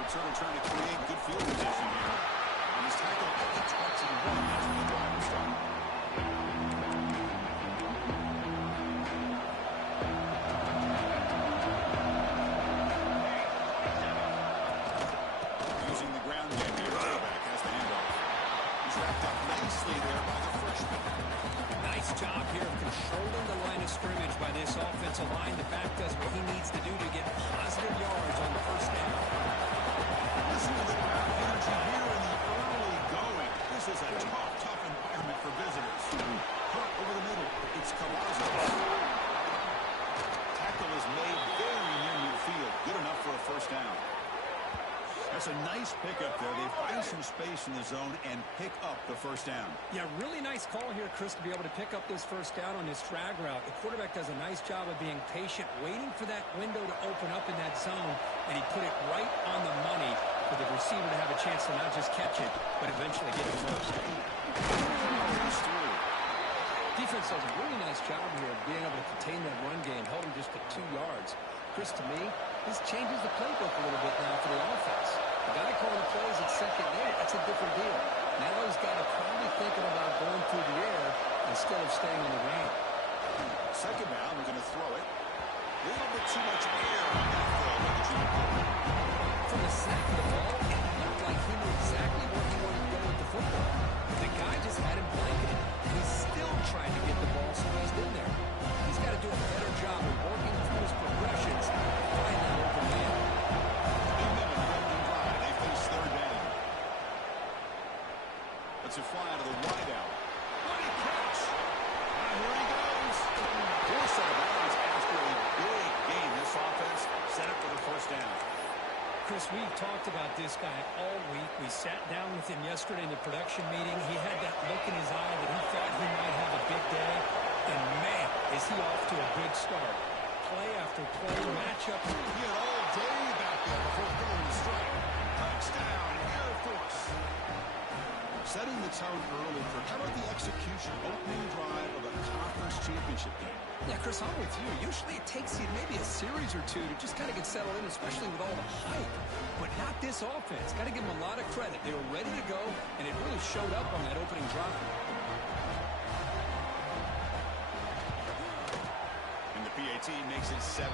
Returner trying to create good field position here. And he's tackled at the 21 after the drive was done. Using the ground game here, quarterback has the handoff. He's wrapped up nicely there by the freshman. Nice job here of controlling the line of scrimmage by this offensive line. The back does what he needs to do to get positive yards on the first down. Listen to the crowd energy here in the early going. This is a tough environment for visitors. Caught over the middle. It's Cavazos. Tackle is made very near midfield. Good enough for a first down. That's a nice pickup there. They find some space in the zone and pick up the first down. Yeah, really nice call here, Chris, to be able to pick up this first down on this drag route. The quarterback does a nice job of being patient, waiting for that window to open up in that zone, and he put it right on the money for the receiver to have a chance to not just catch it, but eventually get it first. Defense does a really nice job here of being able to contain that run game, held him just to 2 yards. Chris, to me, this changes the playbook a little bit now for the offense. The guy calling plays at second and 8, that's a different deal. Now he's got to probably thinking about going through the air instead of staying on the ground. Second down, we're going to throw it. A little bit too much air on that throw by the junior quarterback. From the snap of the ball, it looked like he knew exactly where he wanted to go with the football. The guy just had him blanketed. He's still trying to get the ball squeezed in there. He's got to do a better job of working through his progressions to find that open man. They face third down. Let's it fly out of the wideout. What a catch! And here he goes. Four set of downs after a big game. This offense set up for the first down. Chris, we've talked about this guy all week. We sat down with him yesterday in the production meeting. He had that look in his eye that he thought he might have a big day. And, man, is he off to a good start. Play after play, matchup. He had all day back there before throwing the strike. Touchdown, Air Force. Setting the tone early for how about the execution, opening drive of a conference championship game. Yeah, Chris, I'm with you. Usually it takes you maybe a series or two to just kind of get settled in, especially with all the hype. But not this offense. Got to give them a lot of credit. They were ready to go, and it really showed up on that opening drive. And the PAT makes it 7-0.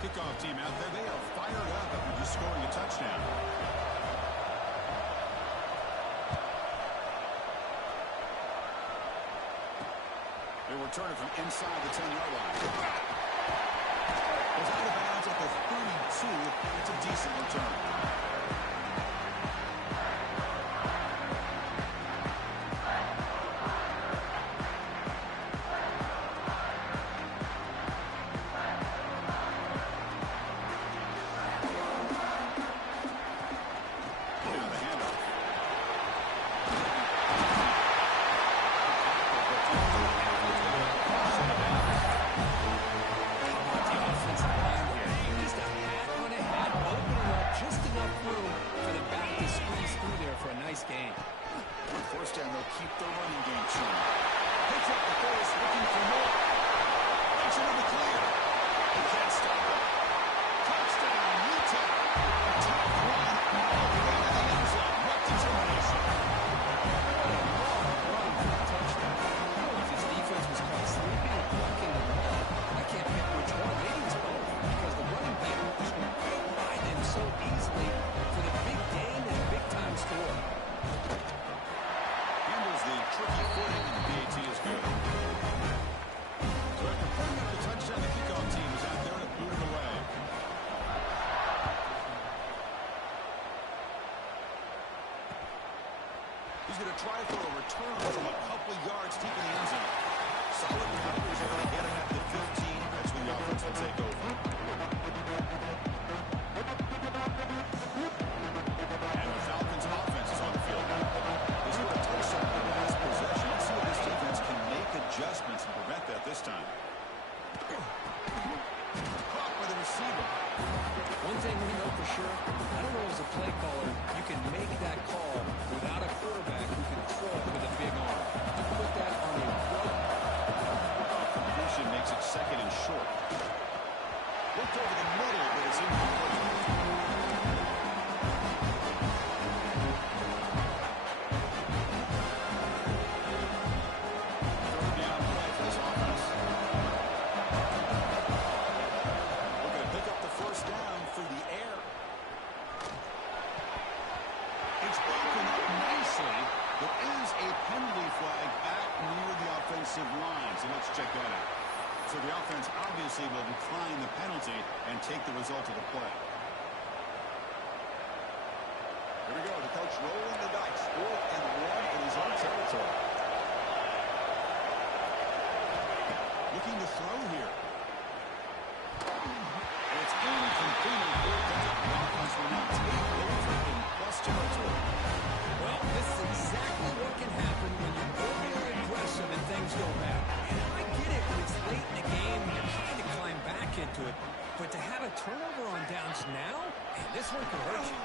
Kickoff team out there. They are fired up after just scoring a touchdown. They return it from inside the 10-yard line. Goes out of bounds at the 32. It's a decent return. and take the result of the play. Here we go. The coach rolling the dice. 4th and 1 in his own territory. Looking to throw here. And it's incomplete on 4th down. The offense will now take over in plus territory. Well, this is exactly what can happen when you're overly aggressive and things go bad. And I get it when it's late in the game and you're trying to climb back into it. But to have a turnover on downs now, and this one could hurt you.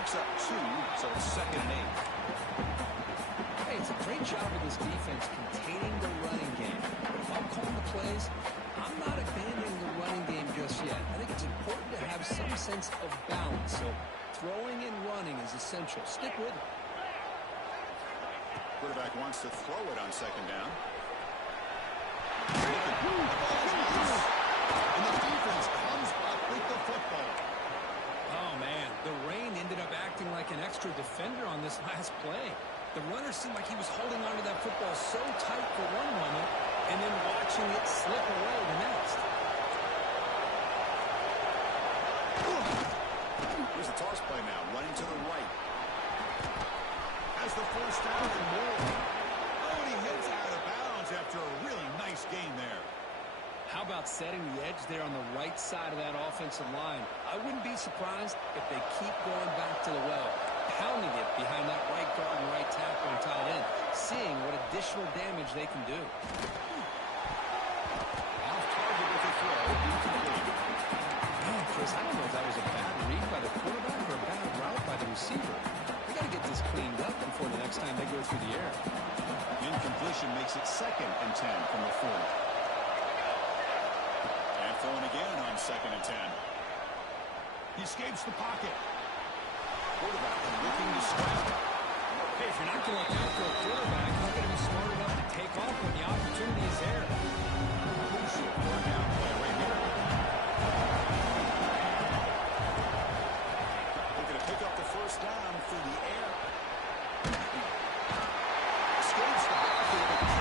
Picks up 2, so it's 2nd and 8. Hey, it's a great job of this defense containing the running game. But if I'm calling the plays, I'm not abandoning the running game just yet. I think it's important to have some sense of balance. So throwing and running is essential. Stick with it. Quarterback wants to throw it on 2nd down. And the defense comes up with the football. Oh, man, the rain ended up acting like an extra defender on this last play. The runner seemed like he was holding onto that football so tight for one moment and then watching it slip away the next. Here's the toss play now, running to the right. Has the 1st down and more. Oh, and he hits out of bounds after a really nice gain there. How about setting the edge there on the right side of that offensive line? I wouldn't be surprised if they keep going back to the well, pounding it behind that right guard and right tackle and tight end, seeing what additional damage they can do. Off target with a throw, incomplete. Man, Chris, I don't know if that was a bad read by the quarterback or a bad route by the receiver. We got to get this cleaned up before the next time they go through the air. Incompletion makes it 2nd and 10 from the 40. And throwing again on 2nd and 10. He escapes the pocket. Quarterback looking to scramble. Hey, if you're not going to look out for a quarterback, you're going to be smart enough to take off when the opportunity is there. Crucial for a down play right here. Looking to pick up the 1st down through the air. Escapes the backfield.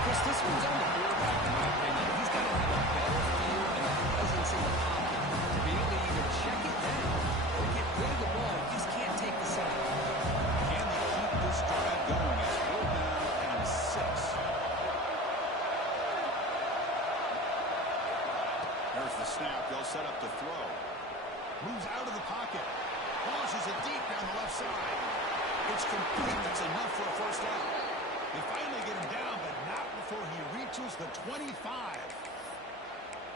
Chris, this one's on the quarterback, in my opinion. He's got to have a better feel and a presence in the pocket to be able to either check it down or get rid of the ball. He just can't take the sack. Can they keep this drive going? It's 4th down and 6. There's the snap. They'll set up the throw. Moves out of the pocket. Launches it deep down the left side. It's complete. That's enough for a 1st down. They finally get him down, but not before he reaches the 25.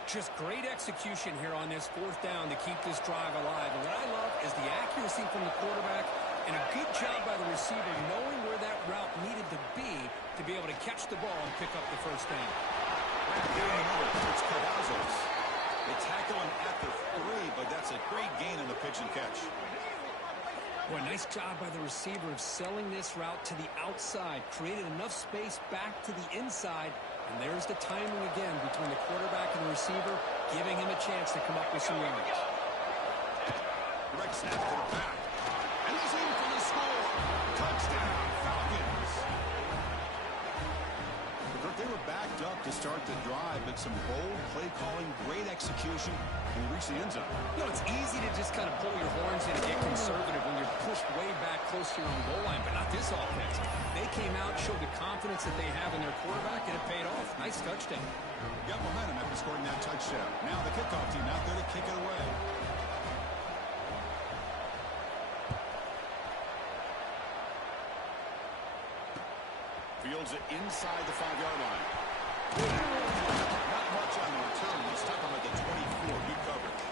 Just great execution here on this 4th down to keep this drive alive. And what I love is the accuracy from the quarterback and a good job by the receiver knowing where that route needed to be able to catch the ball and pick up the 1st down. Right down the middle. It's Cavazos. They tackle him at the 3, but that's a great gain on the pitch and catch. Boy, nice job by the receiver of selling this route to the outside. Created enough space back to the inside. And there's the timing again between the quarterback and the receiver, giving him a chance to come up with some yards. Direct snap to the back. And he's in for the score. Touchdown, Falcons. They were backed up to start the drive, but some bold play calling, great execution, and reach the end zone. You know, it's easy to just kind of pull your horns in and get conservative when you're pushed way back close to your own goal line, but not this offense. They came out, showed the confidence that they have in their quarterback, and it paid off. Nice touchdown. Got momentum after scoring that touchdown. Now the kickoff team out there to kick it away. Fields it inside the 5-yard line. Not much on the return. Let's stop him at the 24. Good coverage.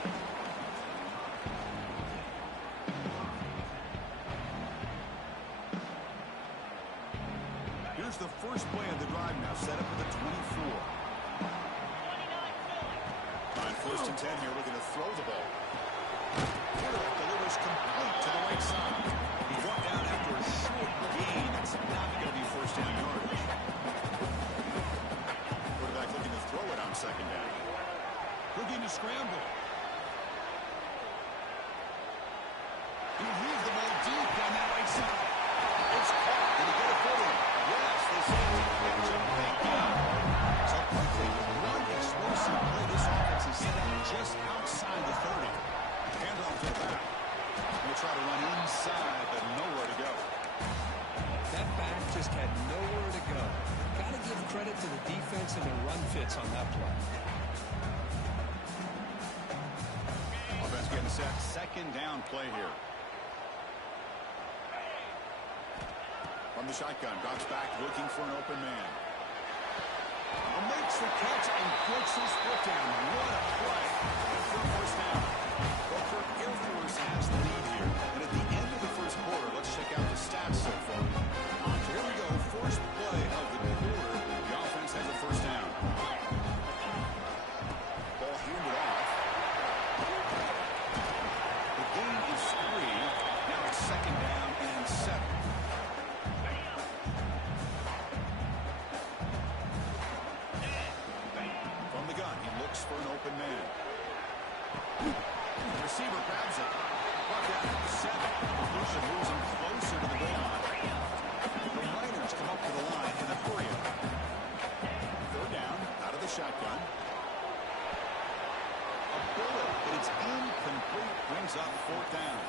Here's the first play of the drive now. Set up at the 24. On 1st and 10 here, looking to throw the ball. Quarterback delivers complete to the right side. He brought down after a short gain. It's not going to be 1st down yardage. Quarterback looking to throw it on 2nd down. Looking to scramble. He leaves the ball deep down that right side. It's caught. Did he get a footing? Yes, they say it's a catch. Thank God. So quick mixing their run fits on that play. Offense getting set. Second down play here. From the shotgun, drops back, looking for an open man. Makes the catch and gets his foot down. What a play. For a first down. Booker Air Force has the lead here. And at the end of the first quarter, let's check out the stats so far. Here we go. First play of the quarter. The offense has a first down. Ball handed off. The gain is 3. Now it's second down and 7. For an open man. The receiver grabs it. Brought down at the 7. Completion moves him closer to the goal line. The Miners come up to the line in a hurry. Third down, out of the shotgun. A bullet, but it's incomplete. Brings up fourth down.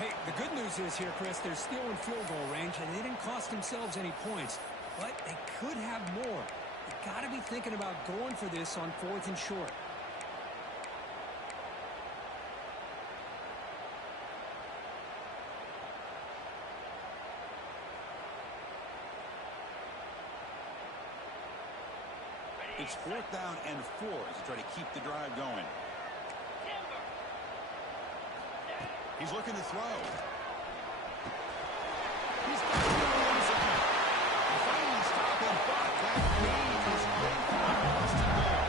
Hey, the good news is here, Chris, they're still in field goal range, and they didn't cost themselves any points. But they could have more. You got to be thinking about going for this on 4th and short. It's 4th down and 4 as they try to keep the drive going. He's looking to throw. He's got it in the end zone. And finally stop him, but that gain is great for the first and goal.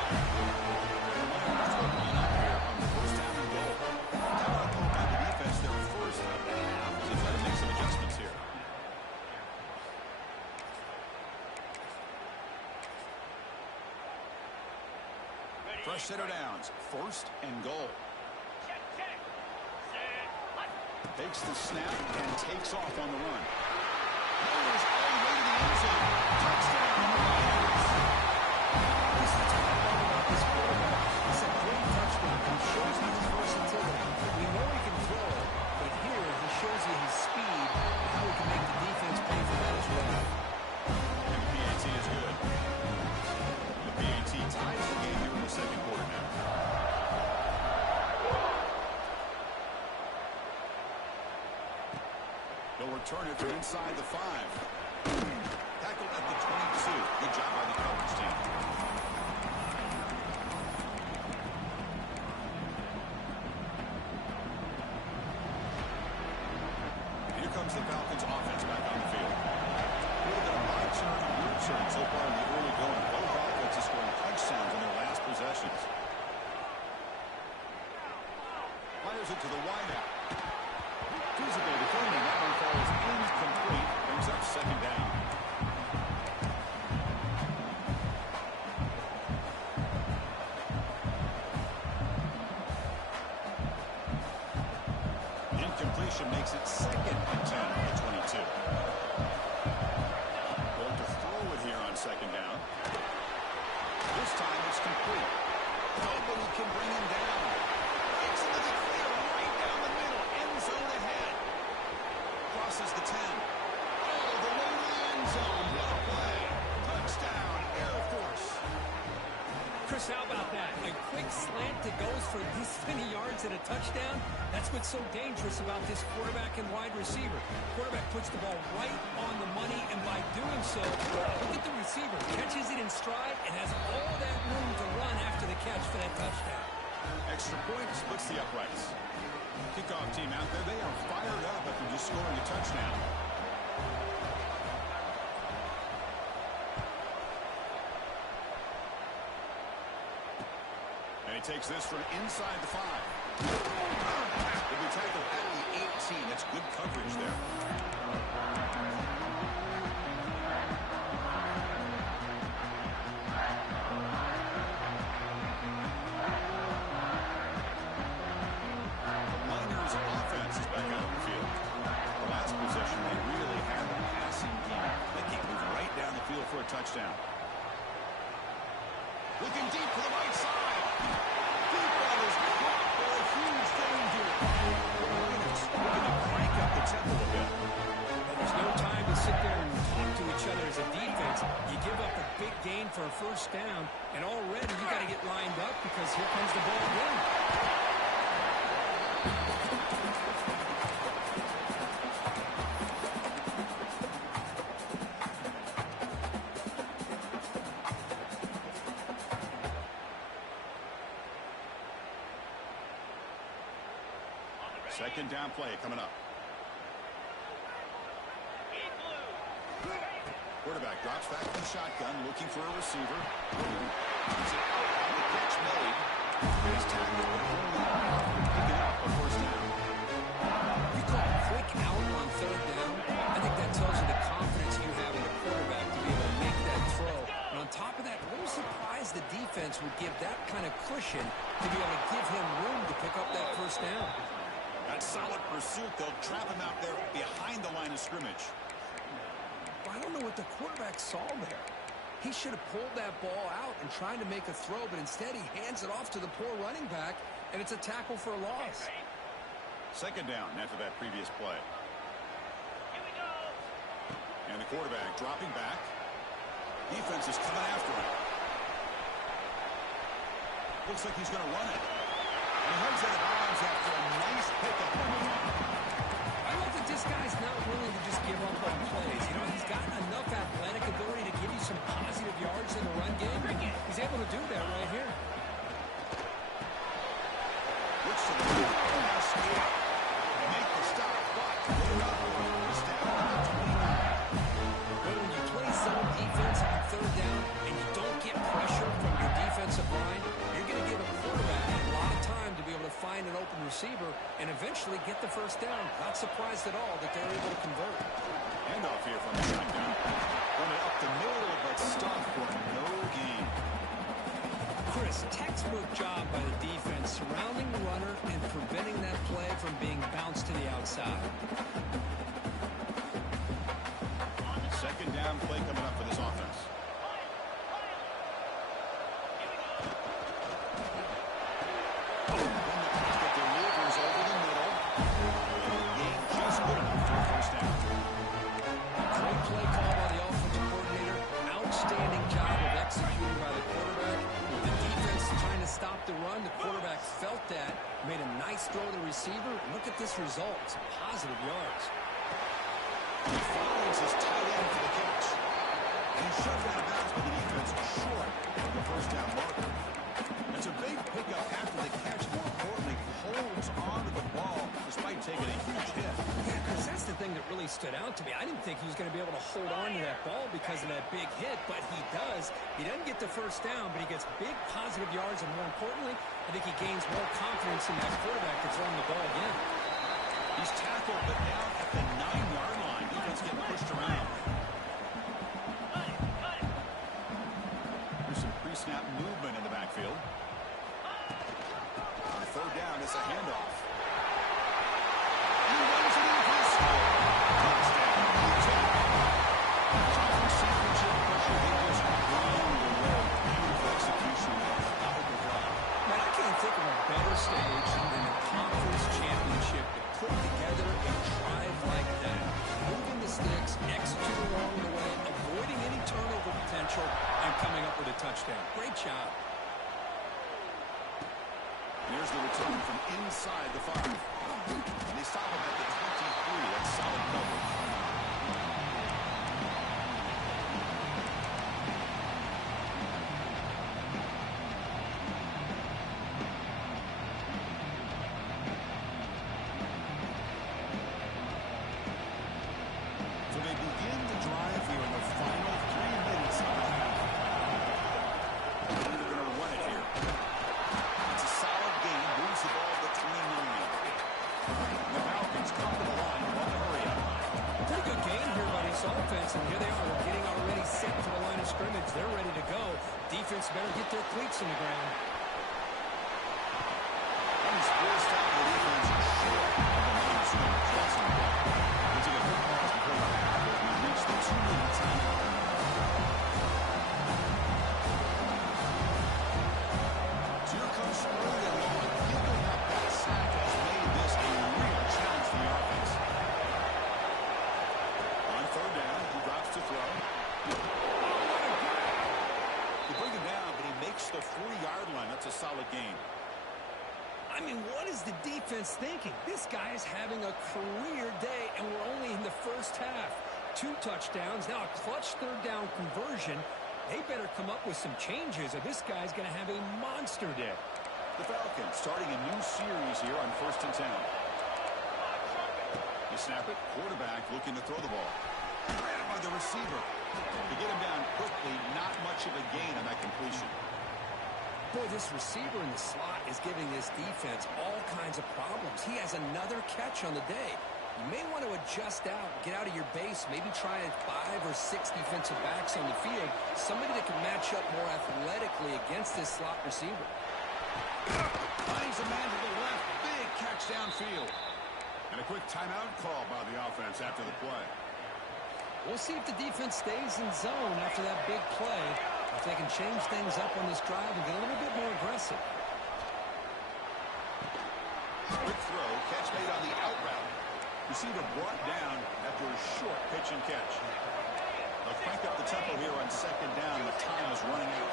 The Miners will line up here on the first down and goal. Timeout called by the defense their first of the half as they try to make some adjustments here. Fresh center downs, 1st and goal. Takes the snap and takes off on the run. Miners all the way to the end zone. Touchdown, Miners. This is what I love about this quarterback. It's a great touchdown. He shows you his versatility. We know he can throw it, but here he shows you his speed and how he can make the defense pay for that as well. And the PAT is good. The PAT ties the game here in the second quarter now. They'll return it from inside the 5. Tackled at the 22. Good job by the coverage team. Here comes the Falcons offense back on the field. Really got a my turn and your turn so far in the early going. Both offenses scoring touchdowns in their last possessions. Fires it to the wideout. Feasible defending. That one falls incomplete. Brings up second down. Incompletion makes it second and 10 at 22. Going to throw it here on second down. This time it's complete. Nobody can bring him down. It's another clear right down the middle. End zone ahead. Crosses the 10. Oh, the way to the end zone. What a play. Touchdown, Air Force. Chris, how about that? A quick slant that goes for this many yards and a touchdown. That's what's so dangerous about this quarterback and wide receiver. Quarterback puts the ball right on the money, and by doing so, look at the receiver. Catches it in stride and has all that room to run after the catch for that touchdown. Extra point splits the uprights. Kickoff team out there. They are fired up after just scoring a touchdown. And he takes this from inside the 5. He'll be tackled at the 18. That's good coverage there. For a touchdown. Looking deep to the right side. Deep ball is caught for a huge danger. The Miners looking to crank up the tempo a bit. There's no time to sit there and talk to each other as a defense. You give up a big gain for a first down, and already you got to get lined up because here comes the ball again. Second down play coming up. Quarterback drops back from shotgun, looking for a receiver. He's out on the catch made. His tackle picking up a first down. You call a quick out on third down. I think that tells you the confidence you have in the quarterback to be able to make that throw. And on top of that, a little surprised the defense would give that kind of cushion to be able to give him room to pick up that first down. That solid pursuit, they'll trap him out there behind the line of scrimmage. I don't know what the quarterback saw there. He should have pulled that ball out and tried to make a throw, but instead he hands it off to the poor running back, and it's a tackle for a loss. Second down after that previous play. And the quarterback dropping back. Defense is coming after him. Looks like he's going to run it. And he runs out of bounds after a nice pickup on the run. I love that this guy's not willing to just give up on plays. You know, he's got enough athletic ability to give you some positive yards in the run game. He's able to do that right here. Looks to the pass here. Make the stop, but they're up for a down at 29. But when you play zone defense on third down and you don't get pressure from your defensive line, you're going to give a quarterback a lot of time to be able to find an open receiver and eventually get the first down. Not surprised at all that they're able to convert. Handoff here from the shotgun. Running up the middle, but stopped for no gain. Chris, textbook job by the defense surrounding the runner and preventing that play from being bounced to the outside. Second down play coming up for this offense. Stop the run. The quarterback felt that, made a nice throw to the receiver. Look at this result. Some positive yards. He follows his tight end for the catch. And he shoved out of bounds, but the defense short of the first down marker. That's a big pickup after the catch. More importantly, holds on to the ball despite taking a huge hit. Yeah, because that's the thing that really stood out to me. I didn't think he was going to be able to hold on to that ball because of that big hit, but he does. He doesn't get the first down, but he gets big positive yards, and more importantly, I think he gains more confidence in that quarterback to throw him the ball again. He's tackled, but now at the 9-yard line. Defense getting pushed around. There's some pre-snap movement in the backfield. On third down, it's a handoff. And he runs it in for a score. Touchdown, UTEP. Conference championship pressure. They just ground the road. Beautiful execution out of the drive. Man, I can't think of a better stage than the conference championship to put together a drive like that. Moving the sticks, execute along the way, avoiding any turnover potential, and coming up with a touchdown. Great job. Here's the return from inside the 5. And they stop him at the 23. That's solid coverage. So they begin the drive here in the final 3 minutes of the half. And they're going to run it here. It's a solid game. Moves the ball to 29. The Falcons come to the line. Want to hurry up. Pretty good game here by this offense, and here they are. They're getting already set to the line of scrimmage. They're ready to go. Defense better get their cleats in the ground. He's forced out the defense short of the line of scrimmage. We'll take a quick pause before the half as we reach the 2-minute timeout. So here comes early and long. Giving up that sack has made this a real challenge for the offense. On third down, he drops to throw. solid game. I mean, what is the defense thinking? This guy is having a career day, and we're only in the first half. 2 touchdowns, now a clutch third down conversion. They better come up with some changes, or this guy's going to have a monster day. The Falcons starting a new series here on 1st and 10. They snap it. Quarterback looking to throw the ball. Grabbed by the receiver. To get him down quickly, not much of a gain on that completion. Boy, this receiver in the slot is giving this defense all kinds of problems. He has another catch on the day. You may want to adjust out, get out of your base, maybe try 5 or 6 defensive backs on the field, somebody that can match up more athletically against this slot receiver. Finds a man to the left. Big catch downfield. And a quick timeout call by the offense after the play. We'll see if the defense stays in zone after that big play, if they can change things up on this drive and get a little bit more aggressive. Quick throw, catch made on the out route. Receiver brought down after a short pitch and catch. They'll crank up the tempo here on 2nd down, and the time is running out.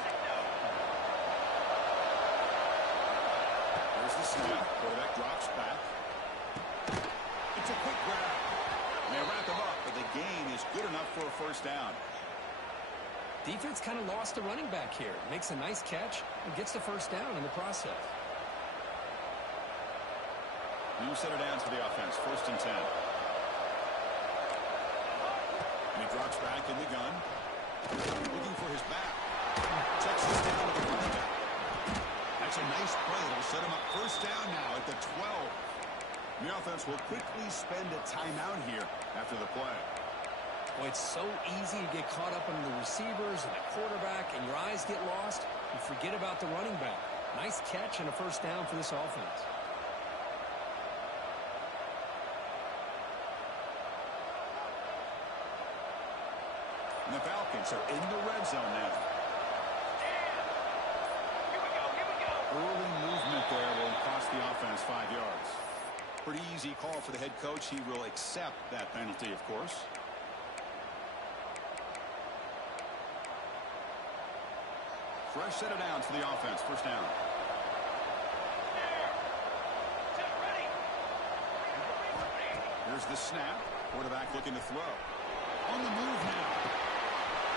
There's the snap. Quarterback drops back. It's a quick grab. And they wrap him up, but the gain is good enough for a 1st down. Defense kind of lost the running back here. Makes a nice catch and gets the 1st down in the process. New set of downs for the offense. 1st and 10. And he drops back in the gun. Looking for his back. Checks this down to the running back. That's a nice play. That'll set him up 1st down now at the 12. The offense will quickly spend a timeout here after the play. Boy, it's so easy to get caught up in the receivers and the quarterback, and your eyes get lost. You forget about the running back. Nice catch and a 1st down for this offense. And the Falcons are in the red zone now. Early movement there will cost the offense 5 yards. Pretty easy call for the head coach. He will accept that penalty, of course. Fresh set of downs for the offense. 1st down. Here's the snap. Quarterback looking to throw. On the move now.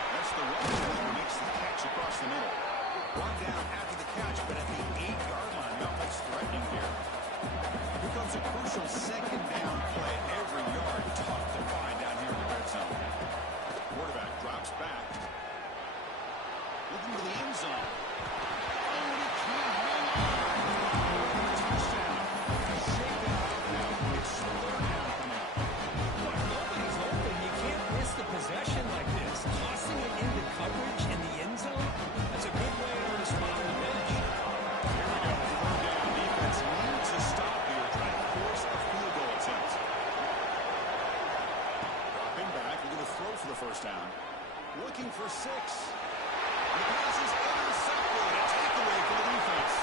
That's the running back who makes the catch across the middle. Brought down after the catch, but at the 8-yard line. Not much threatening here. Here comes a crucial 2nd down play. Every yard tough to find down here in the red zone. Quarterback drops back. Looking to the end zone. Oh, and he can't run. Touchdown. Shake that off now. It's 3rd down coming up. Look, nobody's open. You can't miss the possession like this. Tossing it into coverage in the end zone, that's a good way to earn a spot on the bench. Here we go. 3rd down. Defense needs a stop here, trying to force a field goal attempt. Dropping back. We're going to throw for the 1st down. Looking for 6. The pass is intercepted. A takeaway for the defense.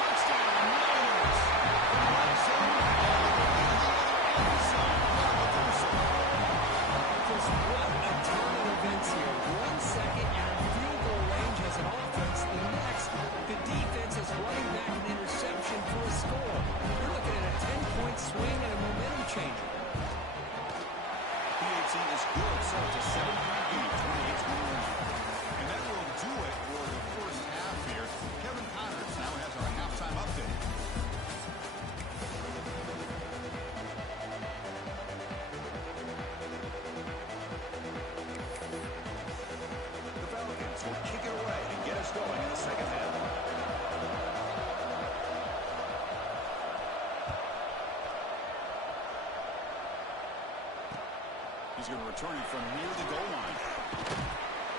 Touchdown, Niners. From red zone all the way to the end zone. Just what a turn of events here. 1 second, you're in field goal range as an offense. The next, the defense is running back an interception for a score. You're looking at a 10-point swing and a momentum changer. PAT is good, so it's a 7-point game, 28-21. And that will do it for the 1st half here. Kevin Connors now has our halftime update. The Falcons will kick it away and get us going in the 2nd half. He's going to return it from near the goal line.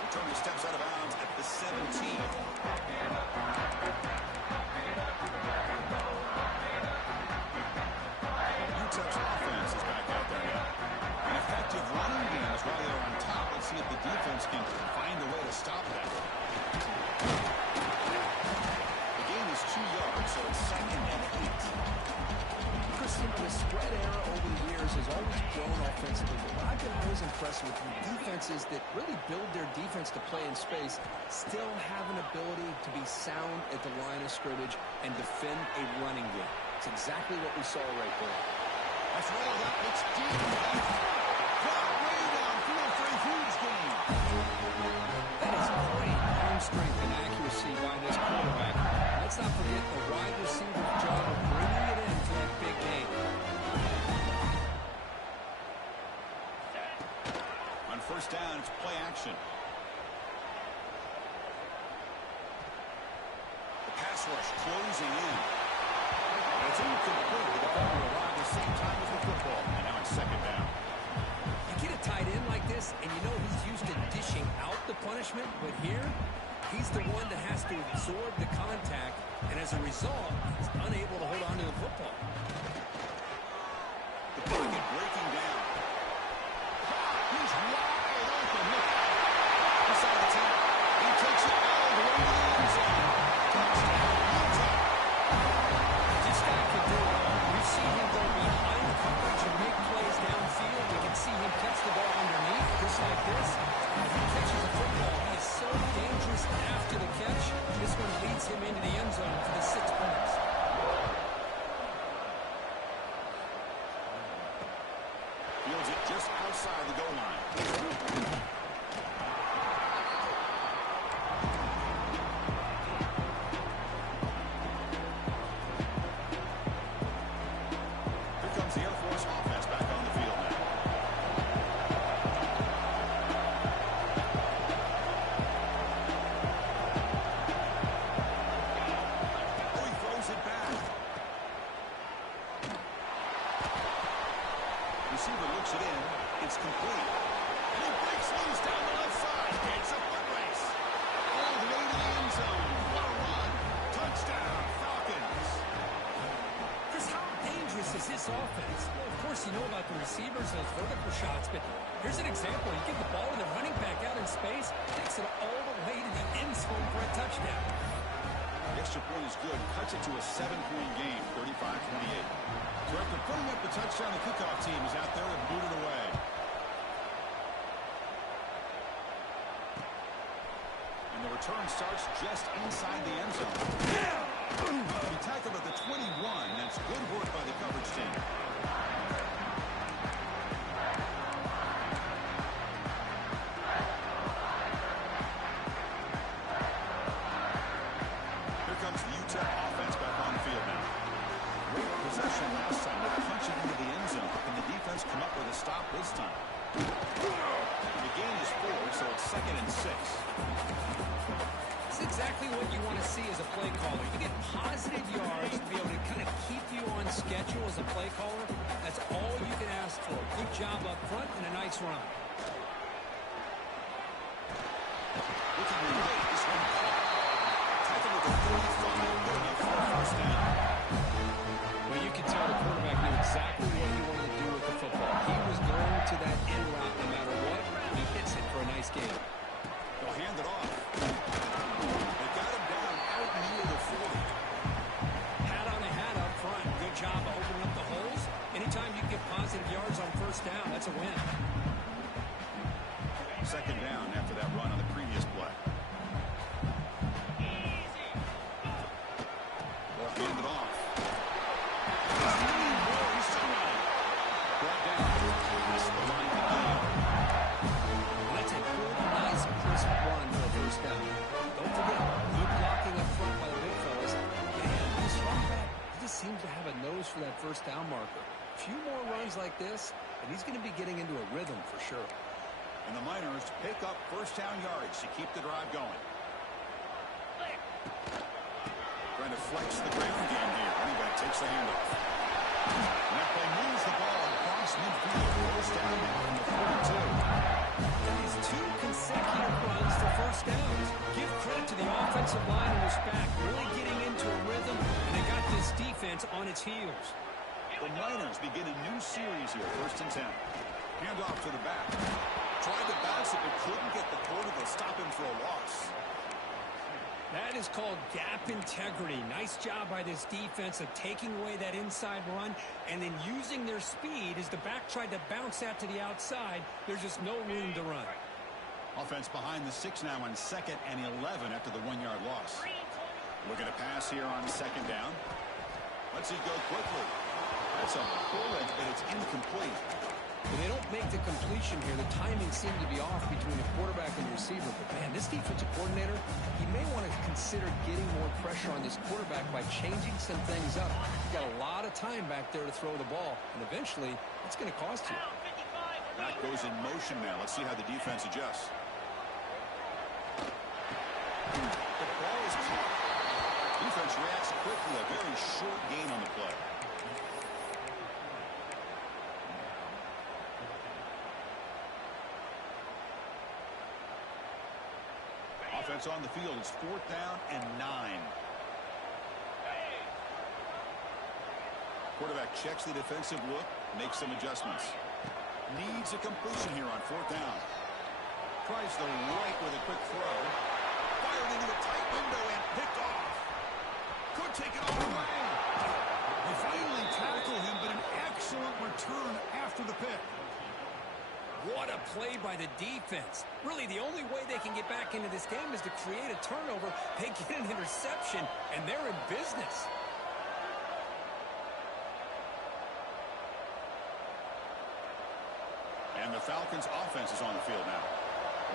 Returner steps out of bounds at the 17. UTEP's offense is back out there now. An effective running game is while they're on top. Let's see if the defense can find a way to stop that. The gain is 2 yards, so it's 2nd and 8. Chris, the spread era over the years has grown offensively, but what I've been always impressed with defenses that really build their defense to play in space still have an ability to be sound at the line of scrimmage and defend a running game. It's exactly what we saw right there. That's rolled up. It's deep. Caught way downfield for a huge gain. That is great arm strength and accuracy by this quarterback. Let's not forget the wide receiver's job of bringing it in for that big game. On first down, it's play action. The pass rush closing in. And it's incomplete. The defender arrived at the same time as the football. And now it's second down. You get a tight end like this, and you know he's used to dishing out the punishment, but here, he's the one that has to absorb the contact, and as a result, he's unable to hold on to the football. The pocket breaking down. He's wide open. Look. Inside the 10. He takes it all the way to the end zone. Touchdown, UTEP. This guy can do it all. We've seen him go behind the coverage and make plays downfield. We can see him catch the ball underneath, just like this. If he catches the football, he is so dangerous after the catch. This one leads him into the end zone for the 6 points. Fields it just outside the goal line. Here comes the Air Force offense back on the field now. Oh, he throws it back. Receiver looks it in. It's complete. And he breaks loose down the left side. It's a foot race. All the way to the end zone. What a run. Touchdown, Falcons. Chris, how dangerous is this offense? Well, of course, you know about the receivers, those vertical shots, but here's an example. You give the ball to the running back out in space, takes it all the way to the end zone for a touchdown. The extra point is good. Cuts it to a 7-point game, 35-28. So after putting up the touchdown, the kickoff team is out there and booted away. And the return starts just inside the end zone. He tackled at the 21. That's good work by the coverage team. Here comes the UTEP offense back on the field now. Great possession last time. They're punching into the end zone. Can the defense come up with a stop this time? The gain is 4, so it's 2nd and 6. It's exactly what you want to see as a play caller. You get positive yards to be able to kind of keep you on schedule as a play caller. That's all you can ask for. Good job up front and a nice run. Looking to late, this one caught. Taken with a 45, good enough for a first down. Well, you can tell the quarterback knew exactly what he wanted to do with the football. He was going to that end route no matter what. He hits it for a nice game. They'll hand it off. They got him down out near the 40. Hat on a hat up front. Good job of opening up the holes. Anytime you get positive yards on first down, that's a win. Second down after that run on the previous play. They'll hand it off. He's still running. Brought down. Missed the line of the game. That's a good, nice, crisp run for a first down. Don't forget, good blocking up front by the big fellas. And this running back, he just seems to have a nose for that first down marker. A few more runs like this, and he's going to be getting into a rhythm for sure. And the Miners pick up first down yards to keep the drive going. Trying to flex the ground game here. Running back takes the handoff. And that play moves the ball across midfield. First down now from the 42. That is 2 consecutive runs for first downs. Give credit to the offensive line and his back, really getting into a rhythm, and they got this defense on its heels. The Miners begin a new series here, 1st and 10. Handoff to the back. Tried to bounce it, but couldn't get the quarter to stop him for a loss. That is called gap integrity. Nice job by this defense of taking away that inside run and then using their speed as the back tried to bounce that to the outside. There's just no room to run. Offense behind the 6 now on 2nd and 11 after the 1-yard loss. Looking to pass here on 2nd down. Let's it go quickly. That's a bullet, but it's incomplete. When they don't make the completion here, the timing seemed to be off between the quarterback and the receiver. But, man, this defensive coordinator, he may want to consider getting more pressure on this quarterback by changing some things up. He's got a lot of time back there to throw the ball, and eventually it's going to cost you. That goes in motion now. Let's see how the defense adjusts. The ball is caught. Defense reacts quickly. A very short gain on the play. Offense on the field. It's 4th down and 9. Quarterback checks the defensive look, makes some adjustments. Needs a completion here on 4th down. Tries the right with a quick throw. Fired into a tight window and picked off. Could take it all the way. They finally tackle him, but an excellent return after the pick. What a play by the defense. Really, the only way they can get back into this game is to create a turnover. They get an interception, and they're in business. And the Falcons' offense is on the field now.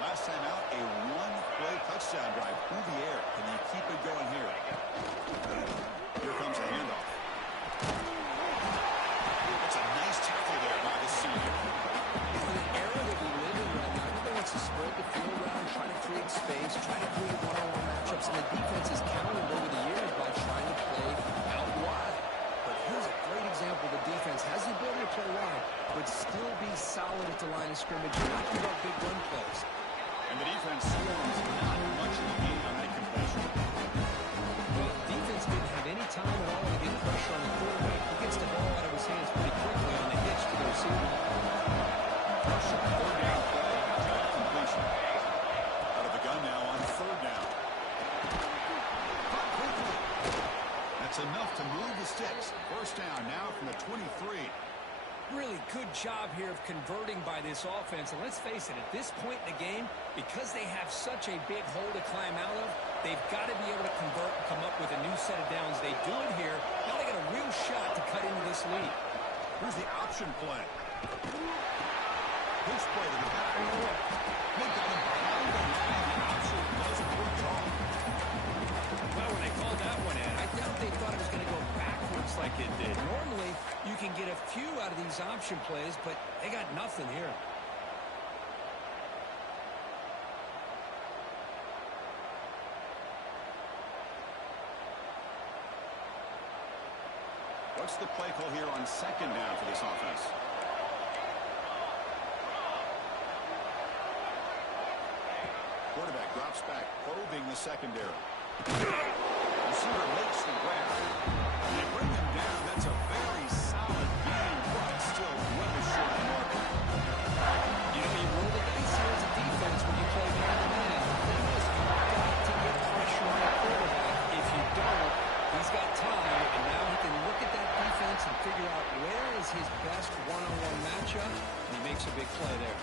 Last time out, a 1-play touchdown drive through the air. Can they keep it going here? Here comes the handoff. It's a nice tackle there by the senior. In the era that we live in right now, everybody wants to spread the field around, try to create space, try to create one-on-one matchups, and the defense has countered over the years by trying to play out wide. But here's a great example. The defense has the ability to play wide, but still be solid at the line of scrimmage and not give up big run plays. And the defense swarms not much of the game on that completion. Well, the defense didn't have any time at all to get pressure on the quarterback. He gets the ball out of his hands pretty quickly on the hitch to the receiver. Pressure, 3rd down play, drop completion. Out of the gun now on 3rd down. Caught quickly. That's enough to move the sticks. 1st down now from the 23. Really good job here of converting by this offense. And let's face it, at this point in the game, because they have such a big hole to climb out of, they've got to be able to convert and come up with a new set of downs. They do it here. Now they got a real shot to cut into this lead. Here's the option play. Push play to the back. They got him behind the line. The option doesn't work at all. Well, when they called that one in, I doubt they thought it was going to go backwards like it did. Normally, you can get a few out of these option plays, but they got nothing here. What's the play call here on 2nd down for this offense? Quarterback drops back, probing the secondary. Receiver makes the grab. They bring him down. That's a very solid game, but still well short of mark. You know, you roll the dice here as a defense when you play man-to-man. The thing is, you've got to get pressure on the quarterback. If you don't, he's got time, and now he can look at that defense and figure out where is his best one-on-one matchup, and he makes a big play there.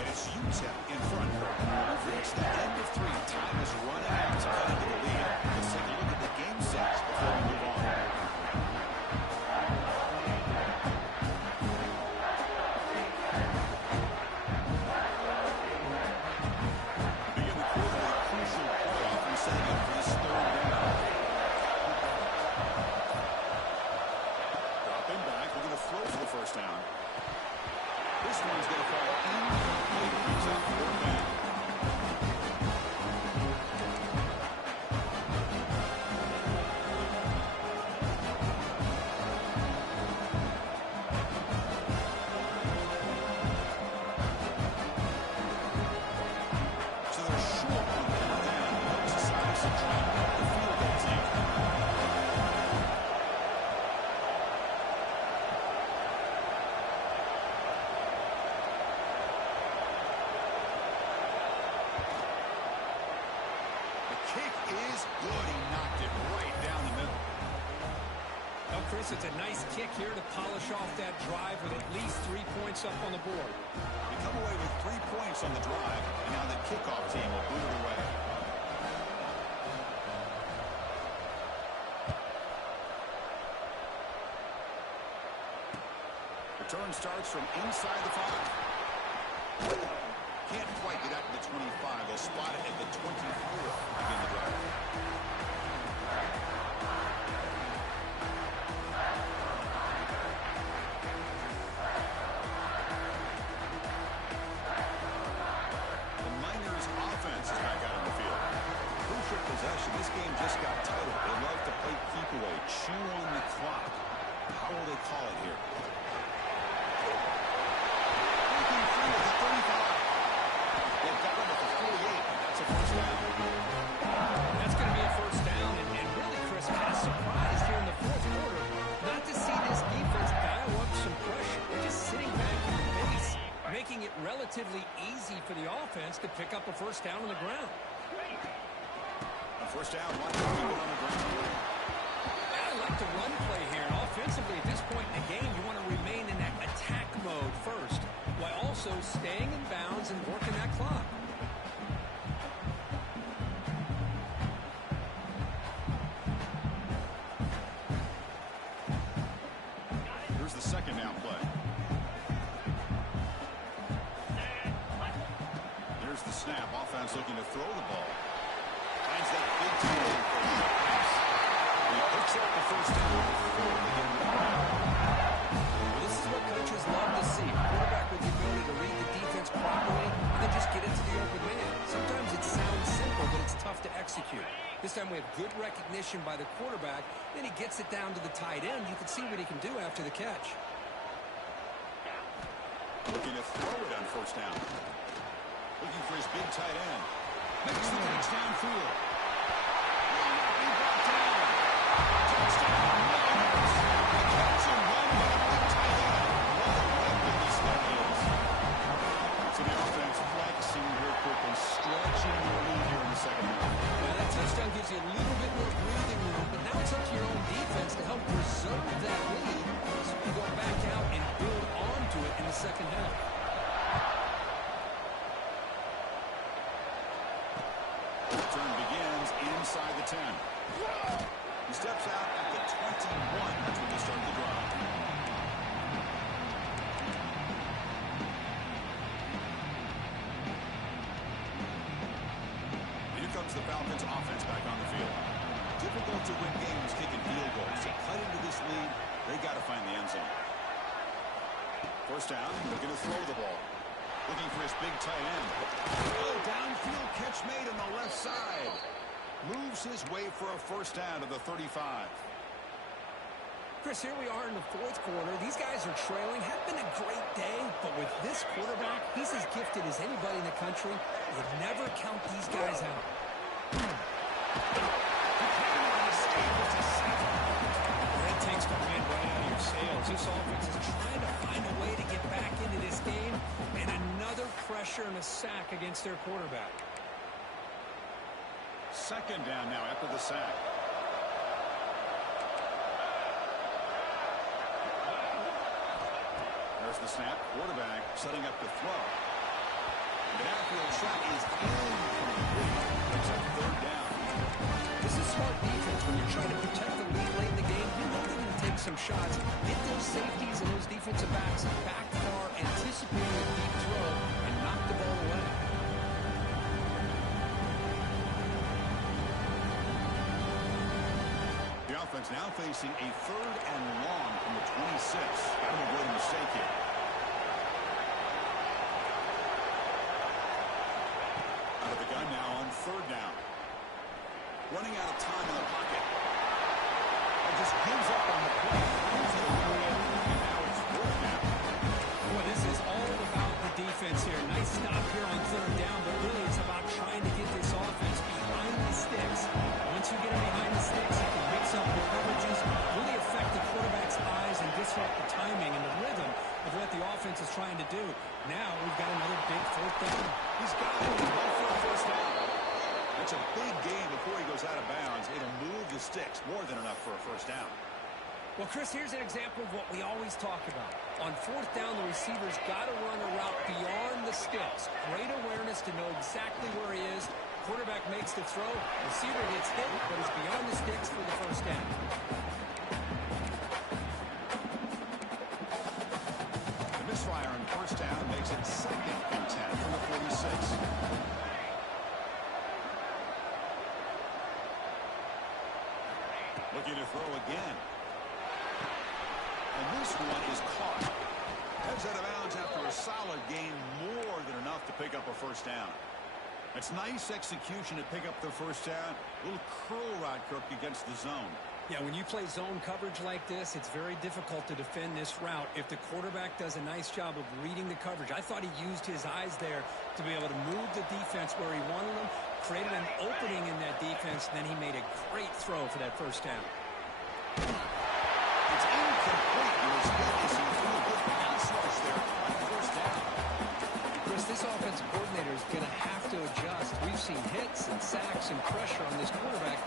And it's UTEP in front. We've reached the end of 3. Time is running out to cut into the lead. Let's take a look at the game sets before we move on. Begin the quarter with a crucial playoff and setting up for this 3rd down. Dropping back, we're going to throw for the 1st down. This one's going to fall incomplete. He's up 4th down. So they're short on 4th down. Hawks decides to try and up the field goal team. Chris, it's a nice kick here to polish off that drive with at least 3 points up on the board. You come away with 3 points on the drive, and now the kickoff team will boot it away. Return starts from inside the 5. Can't quite get out to the 25. They'll spot it at the 24 to begin the drive. The Miners offense is back out on the field. Crucial possession. This game just got tighter. They love to play keep away, chew on the clock. How will they call it here? Breaking free at the 35. They've got him at the 48. That's a first down. That's going to be a first down, and really, Chris, kind of surprised here in the fourth quarter not to see this defense dial up some pressure. They're just sitting back in the base, making it relatively easy for the offense to pick up a first down on the ground. On first down, one keep it on the ground. I like the run play here, and offensively at this point in the game, you want to remain in that attack mode first, while also staying in bounds and working that clock. Here's the second down play. Here's the snap. Offense looking to throw the ball. Finds that big time for a pass. He picks up the first down before they get into the ground. Well, this is what coaches love to see. A quarterback with the ability to read the defense properly and then just get it to the open man. Sometimes it sounds simple, but it's tough to execute. This time we have good recognition by the quarterback. Then he gets it down to the tight end. You can see what he can do after the catch. Looking to throw it on first down. Looking for his big tight end. Makes the catch downfield. Will not be brought down. Touchdown, Niners. The catch and run by the big tight end. What a weapon this guy is. So the offense flexing real quick and stretching the lead here in the second half. Now that touchdown gives you a little bit more breathing room, but now it's up to your own defense to help preserve that lead so you can go back out and build onto it in the second half. Return begins inside the 10. He steps out at the 21. That's when they start the drive. Here comes the Falcons offense back on the field. Difficult to win games kicking field goals. So cut into this lead, they got to find the end zone. First down, looking to throw the ball. Looking for his big tight end. Oh, downfield catch made on the left side. Moves his way for a first down to the 35. Chris, here we are in the fourth quarter. These guys are trailing. Had been a great day, but with this quarterback, he's as gifted as anybody in the country. You never count these guys out. That takes the wind right out of your sails. This offense is trying to find a way to get back into this game, and another pressure and a sack against their quarterback. Second down now after the sack. There's the snap. Quarterback setting up the throw. The downfield shot is incomplete. It's a third down. This is smart defense. When you're trying to protect the lead late in the game, you know they're going to take some shots. Get those safeties and those defensive backs back far, anticipating a deep throw, and knock the ball away. The offense now facing a third and long from the 26. Got to avoid a mistake here. Out of the gun now on third down. Running out of time in the pocket. And just gives up on the play. And now it's fourth down. Boy, this is all about the defense here. Nice stop here on third down, but really it's about trying to get this offense behind the sticks. Once you get them behind the sticks, you can mix up the coverages, really affect the quarterback's eyes and disrupt the timing and the rhythm of what the offense is trying to do. Now we've got another big fourth down. He's got it. He's going for a first down. That's a big gain before he goes out of bounds. It'll move the sticks more than enough for a first down. Well, Chris, here's an example of what we always talk about. On fourth down, the receiver's got to run a route beyond the sticks. Great awareness to know exactly where he is. Quarterback makes the throw. Receiver gets hit, but is beyond the sticks for the first down. The misfire on first down makes it 2nd and 10 from the 46. Looking to throw again. And this one is caught. Heads out of bounds after a solid gain, more than enough to pick up a first down. It's nice execution to pick up the first down. A little curl rod, Kirk, against the zone. Yeah, when you play zone coverage like this, it's very difficult to defend this route if the quarterback does a nice job of reading the coverage. I thought he used his eyes there to be able to move the defense where he wanted them, created an opening in that defense, and then he made a great throw for that first down. It's incomplete. It was hit as he threw a good pass rush there on first down. Chris, this offensive coordinator is going to have to adjust. We've seen hits and sacks and pressure on this quarterback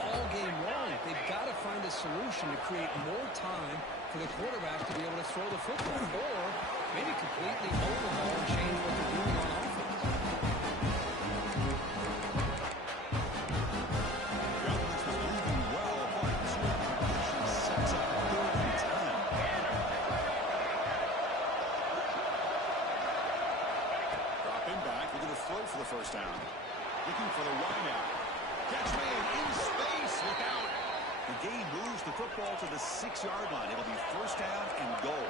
all game long. They've got to find a solution to create more time for the quarterback to be able to throw the football, or maybe completely overhaul and change what they're doing on offense. For the first down. Looking for the wideout. Catch made in space. Look out. The game moves the football to the 6-yard line. It'll be first down and goal.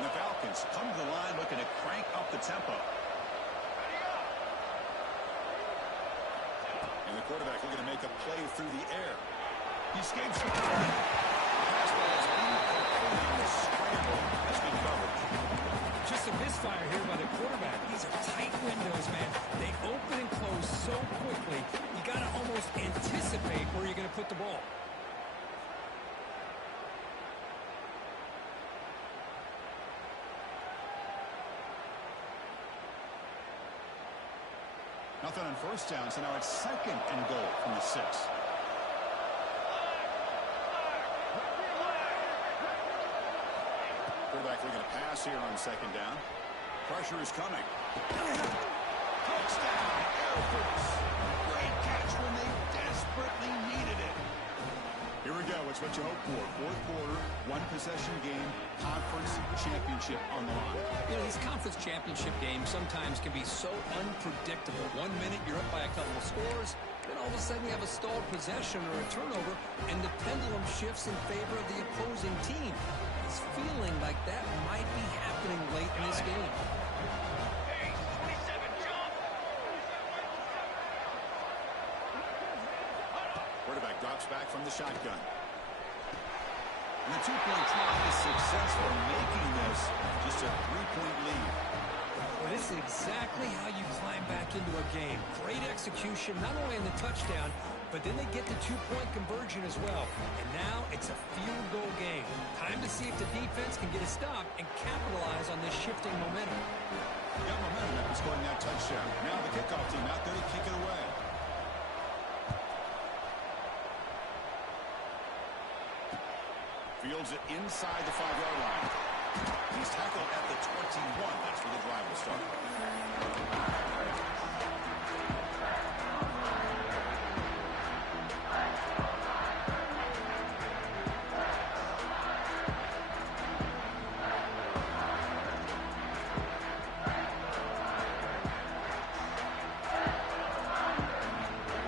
And the Falcons come to the line looking to crank up the tempo. And the quarterback looking to make a play through the air. He escapes from the pass ball is incomplete on the scramble. That's good coverage. Just a misfire here by the quarterback. These are tight windows, man. They open and close so quickly. You got to almost anticipate where you're going to put the ball. Nothing on first down, so now it's 2nd and goal from the 6. Quarterback looking to pass here on 2nd down. Pressure is coming. Touchdown, Air Force. Great catch when they desperately needed it. Here we go. It's what you hope for. Fourth quarter, one-possession game, conference championship on the line. You know, these conference championship games sometimes can be so unpredictable. 1 minute you're up by a couple of scores, then all of a sudden you have a stalled possession or a turnover, and the pendulum shifts in favor of the opposing team. It's feeling like that might be happening late in this game. Quarterback drops back from the shotgun. And the two-point try is successful, making this just a 3-point lead. Well, this is exactly how you climb back into a game. Great execution, not only in the touchdown, but then they get the two-point conversion as well. And now it's a field goal game. Time to see if the defense can get a stop and capitalize on this shifting momentum. Got momentum after scoring that touchdown. Now the kickoff team out there to kick it away. Fields it inside the 5-yard line. He's tackled at the 21. That's where the drive will start.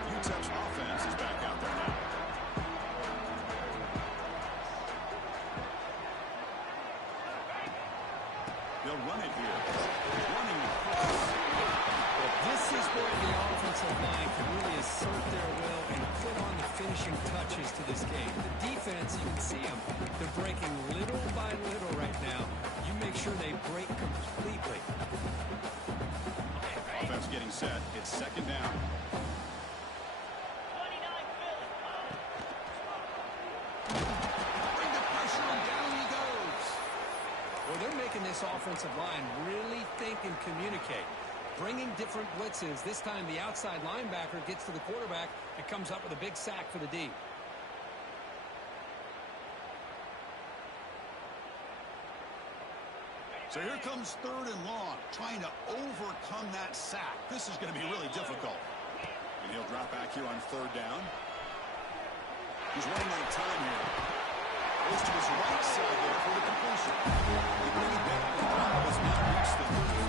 UTEP's offense is back out there now. They'll run it here. Running across. Well, this is where the offensive line can really assert their will and put on the finishing touches to this game. The defense, you can see them. They're breaking little by little right now. You make sure they break completely. Offense getting set. It's 2nd down. Bring the pressure and down he goes. Well, they're making this offensive line really think and communicate. Bringing different blitzes. This time the outside linebacker gets to the quarterback and comes up with a big sack for the D. So here comes 3rd and long, trying to overcome that sack. This is going to be really difficult. And he'll drop back here on 3rd down. He's running out of time here. Goes to his right side there for the completion. They bring it back. The drive has now reached the 35.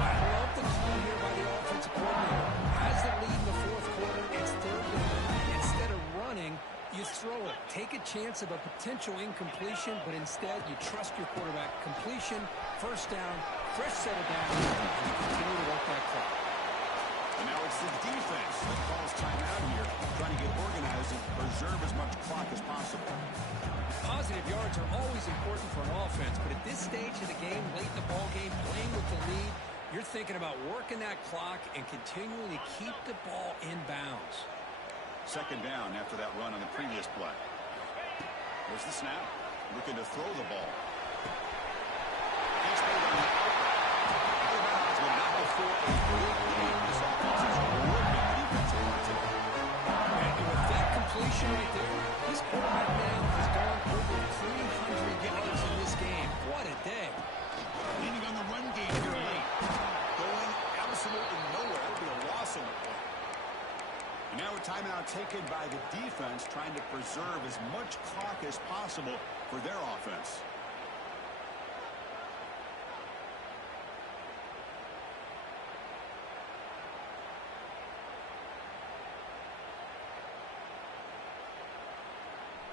I love the call here by the offensive coordinator. Has the lead in the 4th quarter. It's 3rd down. Instead of running, you throw it. Take a chance of a potential incompletion, but instead you trust your quarterback. Completion, 1st down, fresh set of downs, and you continue to work that clock. And now it's the defense that calls timeout here, trying to get organized and preserve as much clock as possible. Positive yards are always important for an offense, but at this stage of the game, late in the ball game, playing with the lead, you're thinking about working that clock and continuing to keep the ball in bounds. 2nd down after that run on the previous play. There's the snap. Looking to throw the ball. Gets made on the out of bounds, but not before a big game. This offense is working the defensive line today. And with that completion right there, this quarterback now has gone over 300 yards in this game. What a day. Leaning on the run game here late. Going absolutely nowhere. It'll be a loss on the play. And now a timeout taken by the defense, trying to preserve as much clock as possible for their offense.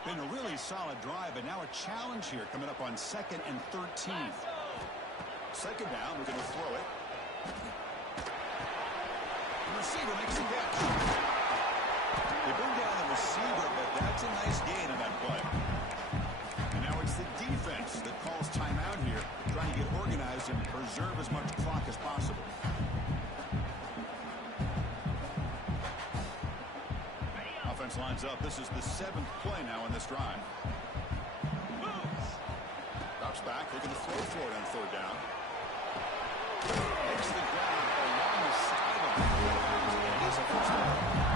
Been a really solid drive, but now a challenge here coming up on 2nd and 13. 2nd down, we're going to throw it. The receiver makes the catch. They bring down the receiver, but that's a nice gain on that play. And now it's the defense that calls timeout here, trying to get organized and preserve as much clock as possible. Offense lines up. This is the 7th play now in this drive. Drops back, looking to throw for it on 3rd down. Makes the ground along the sideline. It is a 1st down.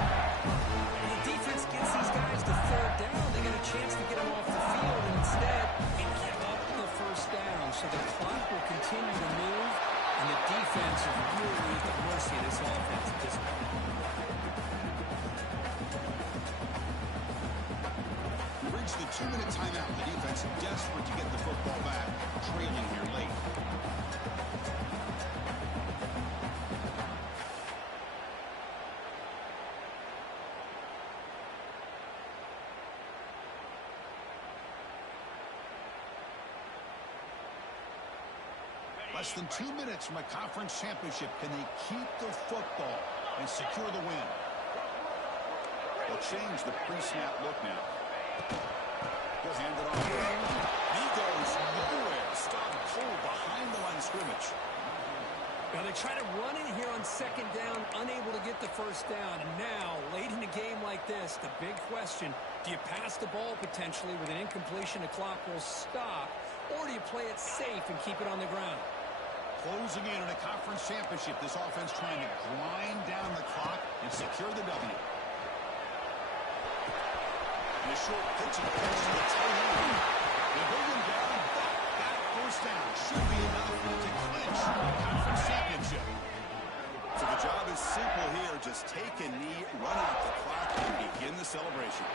When the defense gets these guys to 3rd down, they get a chance to get them off the field, and instead they give up the 1st down. So the clock will continue to move, and the defense is really at the mercy of this offense at this point. We reach the 2-minute timeout. The defense desperate to get the football back, trailing here late. Less than 2 minutes from a conference championship. Can they keep the football and secure the win? They'll change the pre-snap look now. He'll hand it off. He goes nowhere. Stop cold behind the line of scrimmage. Now they try to run in here on 2nd down, unable to get the 1st down. And now, late in a game like this, the big question, do you pass the ball potentially with an incompletion? The clock will stop. Or do you play it safe and keep it on the ground? Closing in on a conference championship. This offense trying to grind down the clock and secure the W. And a short pitch and catch to the tight end. They bring him down, but that 1st down should be enough to clinch the conference championship. So the job is simple here. Just take a knee, run out the clock, and begin the celebration.